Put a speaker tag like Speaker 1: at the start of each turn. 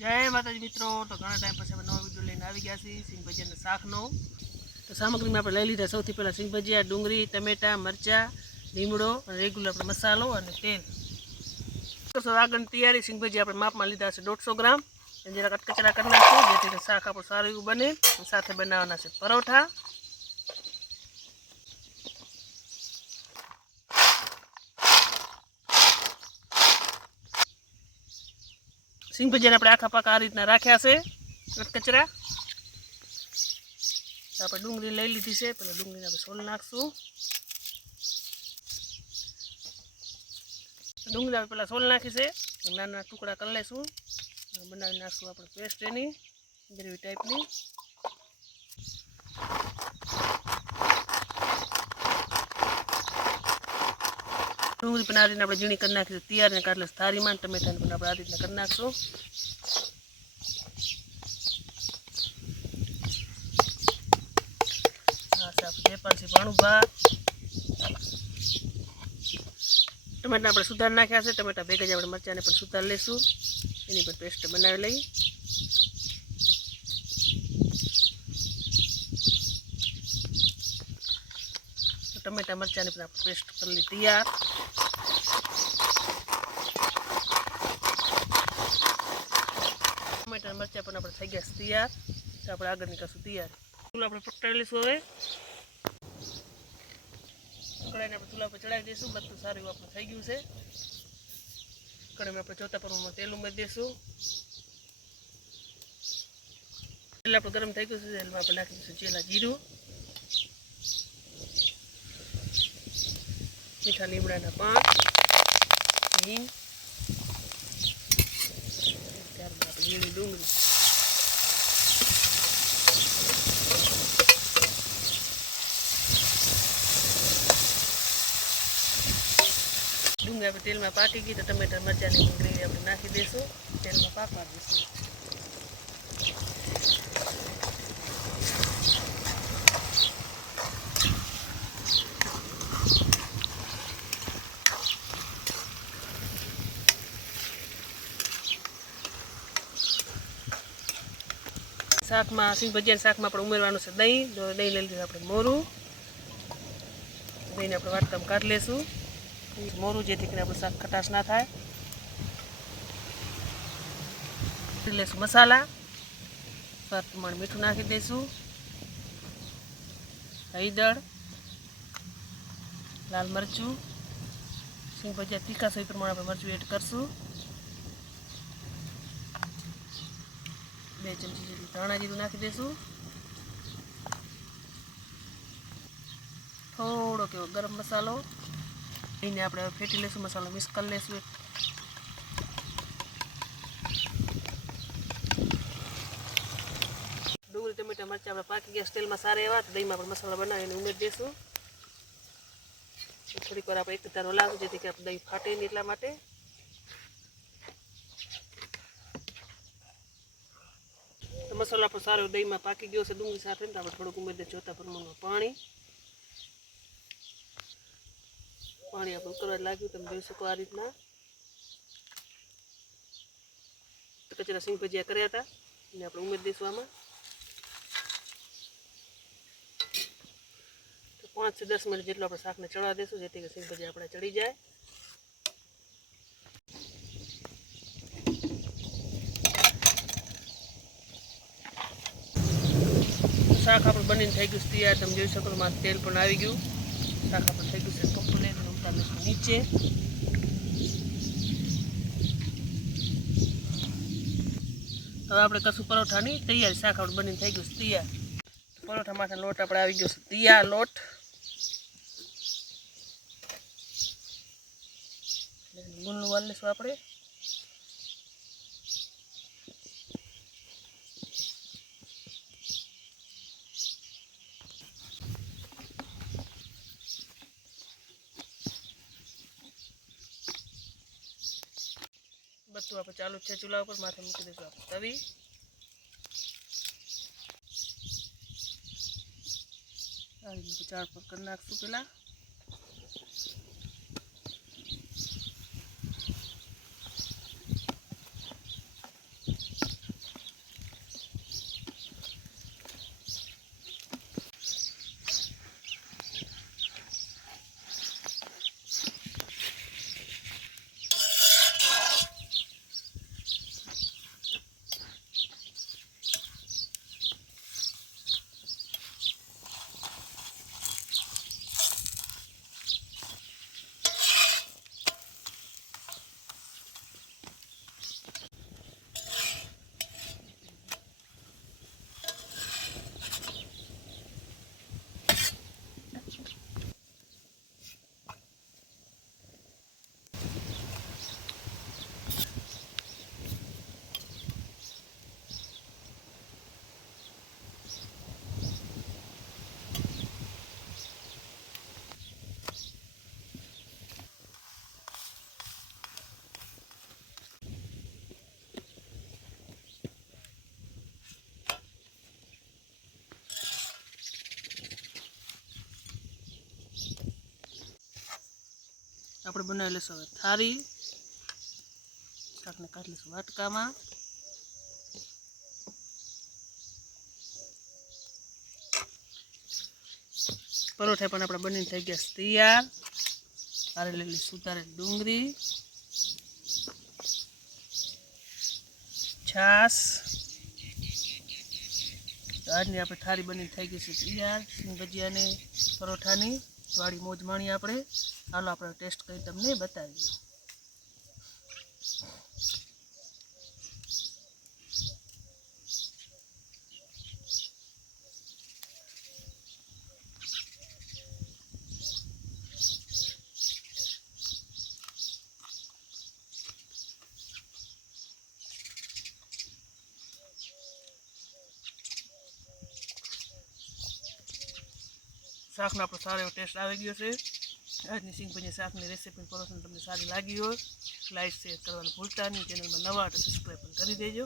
Speaker 1: જય માતાજી મિત્રો. તો ઘણા ટાઈમ પછી અમે નવો વીડિયો લઈને આવી ગયા છીએ સિંગભજીયાના શાકનો. તો સામગ્રીમાં આપણે લઈ લીધા સૌથી પહેલાં સિંગભજીયા, ડુંગળી, ટમેટા, મરચાં, લીમડો અને રેગ્યુલર મસાલો અને તેલ. તો આગળની તૈયારી સિંગ આપણે માપમાં લીધા છે દોઢસો ગ્રામ. એને જરા કટકચરા કરી નાખશું જેથી શાક આપણું સારું એવું બને. સાથે બનાવવાના છે પરોઠા. સિંગ ભજીયાને આપણે આખા પાકા આ રીતના રાખ્યા છે. કચરા. આપણે ડુંગળી લઈ લીધી છે. પેલા ડુંગળીને આપણે સોલ નાખશું. ડુંગળી આપણે પેલા સોલ નાખી છે. નાના ટુકડા કરી લઈશું. બનાવી નાખશું આપણે પેસ્ટ એની. ગ્રેવી ટાઈપની. ડુંગળી પણ આ રીતના આપણે ઝીણી કરી નાખીશું. તૈયાર ને કાઢલે થારીમાં ટમેટાને પણ આપણે આ રીતના કરી નાખશું. વેપારથી ભાણુભા ટમેટા આપણે સુધાર નાખ્યા છે. ટમેટા ભેગા જ આપણે મરચાંને પણ સુધાર લઈશું. એની પણ પેસ્ટ બનાવી લઈ ટમેટા મરચાંની પણ આપણે પેસ્ટ કરી લઈ તૈયાર. ટમેટા મરચાં પણ આપણે થઈ ગયા તૈયાર. તો આપણે આગળ નીકળશું તૈયાર. ચૂલા આપણે પકડાવી લઈશું હવે. કડાઈને આપણે ચૂલા પર ચડાવી દઈશું. બધું સારું એવું આપણે થઈ ગયું છે. કડાઈમાં આપણે ચોથા પ્રમાણમાં તેલ ઉમેરી દઈશું. તેલ આપણે ગરમ થઈ ગયું છે. તેલમાં આપણે નાખી દઈશું ચેલા જીરું. મીઠા લીમડાના પાન હિંગ ત્યારબાદ ઝીણી ડુંગળી ડુંગળી આપણે તેલમાં પાકી ગઈ તો ટમેટા મરચાંની ડુંગળી આપણે નાખી દઈશું તેલમાં પાકવા દઈશું શાકમાં સિંહ ભજીયાની શાકમાં આપણે ઉમેરવાનું છે દહીં. તો દહીં લઈ લીધું આપણે મોરું. દહીંને આપણે વાટકામ કાઢી લેશું. મોરું જેથી કરીને આપણું શાક ખટાશ ના થાય. લેશું મસાલા. સ્વાદ પ્રમાણે મીઠું નાખી દઈશું. હળદર, લાલ મરચું. સિંગ ભજીયા તીખા સહી પ્રમાણે આપણે મરચું એડ કરશું. બે ચમચી જેટલું ધાણા જીરું નાખી દઈશું. થોડોક એવો ગરમ મસાલો. એને આપણે ફેટી લઈશું, મસાલો મિક્સ કરી લઈશું ડુંગળી, ટમેટા, મરચાં આપણે પાકી ગયા સ્ટીલમાં સારા એવા, તો દહીંમાં આપણે મસાલા બનાવીને ઉમેરી દઈશું. થોડીક વાર આપણે એક તારો લાગુ, જેથી કે આપણે દહીં ફાટે નહીં એટલા માટે. મસાલો આપણો સારો દહીંમાં પાકી ગયો છે, ડુંગળી સાથે તો આપણે થોડુંક ઉમેરી દઈએ ચોથા પ્રમાણમાં પાણી. પાણી આપણે ઉકળવા લાગ્યું, તમે જોઈ શકો આ રીતના. કચરા સિંગ ભજીયા કર્યા હતા, એને આપણે ઉમેરી દઈશું આમાં. પાંચથી દસ મિનિટ જેટલું આપણે શાકને ચડવા દઈશું, જેથી કે સિંગ ભજીયા આપણે ચડી જાય. શાક આપણું બનીને થઈ ગયું તૈયાર. તમે જોઈ શકો મારું તેલ પણ આવી ગયું. શાક આપણે થઈ ગયું છે. પપ્પુ લઈને ઉતારી લઈશું નીચે. હવે આપણે કશું પરોઠાની તૈયારી. શાક આપણે બનીને થઈ ગયું તૈયાર. પરોઠા માટે લોટ આપણે આવી ગયો છે તૈયાર લોટ. ગુંદલું વાળી લઈશું આપણે. બધું આપણે ચાલુ છે ચૂલા ઉપર માથે મૂકી દઈશું આપણે. તવી. આ ચાર પર કરી નાખશું પેલા આપણે બનાવી લઈશું હવે થાળી. શાકને કાઢી લઈશું વાટકામાં. પરોઠા પણ આપણા બની થઈ ગયા તૈયાર. લેલી સુધારેલી ડુંગળી. છાસ આજની આપણે થાળી બની થઈ ગઈ છે તૈયાર. ભજીયાને, પરોઠાની. વાળી મોજ માણી આપણે. હાલો આપણે ટેસ્ટ કરી તમને બતાવીએ. શાકનો આપણો સારો એવો ટેસ્ટ આવી ગયો છે. આજની સિંગ ભજીયા શાકની રેસીપી પરોસન તમને સારી લાગી હોય. લાઈક શેર કરવાનું ભૂલતા નહીં. ચેનલમાં નવા તો સબસ્ક્રાઈબ પણ કરી દેજો.